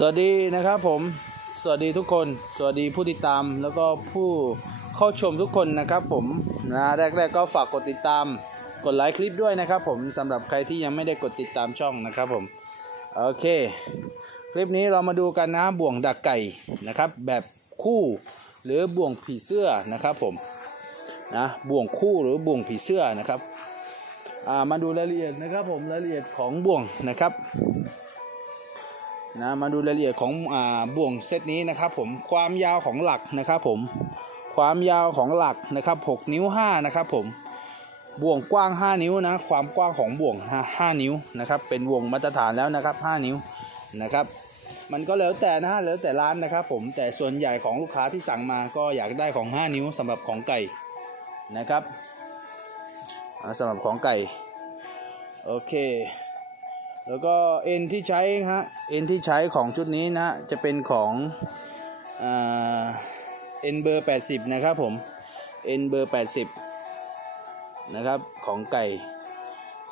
สวัสดีนะครับผม สวัสดีทุกคน สวัสดีผู้ติดตามแล้วก็ผู้เข้าชมทุกคนนะครับผมนะแรก ๆ ก็ฝากกดติดตาม กดไลค์คลิปด้วยนะครับผมสำหรับใครที่ยังไม่ได้กดติดตามช่องนะครับผม โอเค คลิปนี้เรามาดูกันนะบ่วงดักไก่นะครับ แบบคู่หรือบ่วงผีเสื้อนะครับผมนะบ่วงคู่หรือบ่วงผีเสื้อนะครับมาดูรายละเอียดนะครับผมรายละเอียดของบ่วงนะครับ นะมาดูรายละเอียดของอ่าบ่วงเซตนี้นะครับผมความยาวของหลักนะครับผมความยาวของหลักนะครับ 6 นิ้ว 5 นะครับผมบ่วงกว้าง 5 นิ้วนะ ความกว้างของบ่วง 5 นิ้วนะครับ เป็นบ่วงมาตรฐานแล้วนะครับ 5 นิ้วนะครับ มันก็แล้วแต่นะฮะแล้วแต่ร้านนะครับ ผมแต่ส่วนใหญ่ของลูกค้าที่สั่งมาก็อยากได้ของ 5 นิ้วสำหรับของไก่นะครับอ่าสำหรับของไก่โอเค แล้วก็เอ็นที่ใช้ฮะเอ็นที่ใช้ของชุดนี้นะจะเป็นของเอ็นเบอร์ 80 นะครับผมเอ็นเบอร์ 80 นะครับของไก่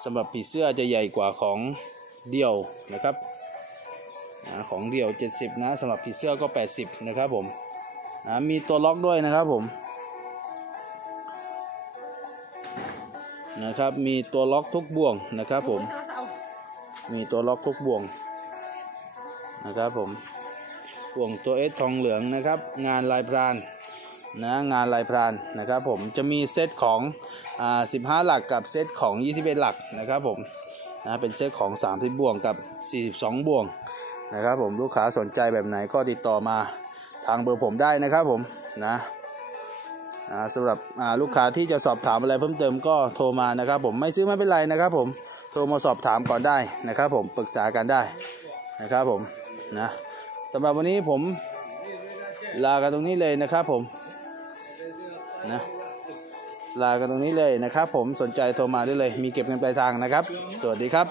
สำหรับผีเสื้อจะใหญ่กว่าของเดี่ยวนะครับนะของเดี่ยว 70 นะสำหรับผีเสื้อก็ 80 นะครับผมนะมีตัวล็อกด้วยนะครับผมนะครับมีตัวล็อกทุกบ่วงนะครับผม มีตัวล็อกทุกบ่วงนะครับผมบ่วงตัวเอสทองเหลืองนะครับ งานลายพรานนะงานลายพรานนะครับผมจะมีเซตของอ่า15หลักกับเซตของ 21 หลักนะครับผมนะเป็นเซตของ 30 บ่วงกับ 42 บ่วงนะครับผมลูกค้าสนใจแบบไหนก็ติดต่อมาทางเบอร์ผมได้นะครับผมนะสำหรับอ่าลูกค้าที่จะสอบถามอะไรเพิ่มเติมก็โทรมานะครับผมไม่ซื้อไม่เป็นไรนะครับผม ทรมาสอบถามก่อนได้นะครับผมปรึกษากันได้นะครับผมนะสำหรับวันนี้ผมลากันตรงนี้เลยนะครับผมนะลากันตรงนี้เลยนะครับผมสนใจโทรมาได้เลย มีเก็บเงินปลายทางนะครับ สวัสดีครับ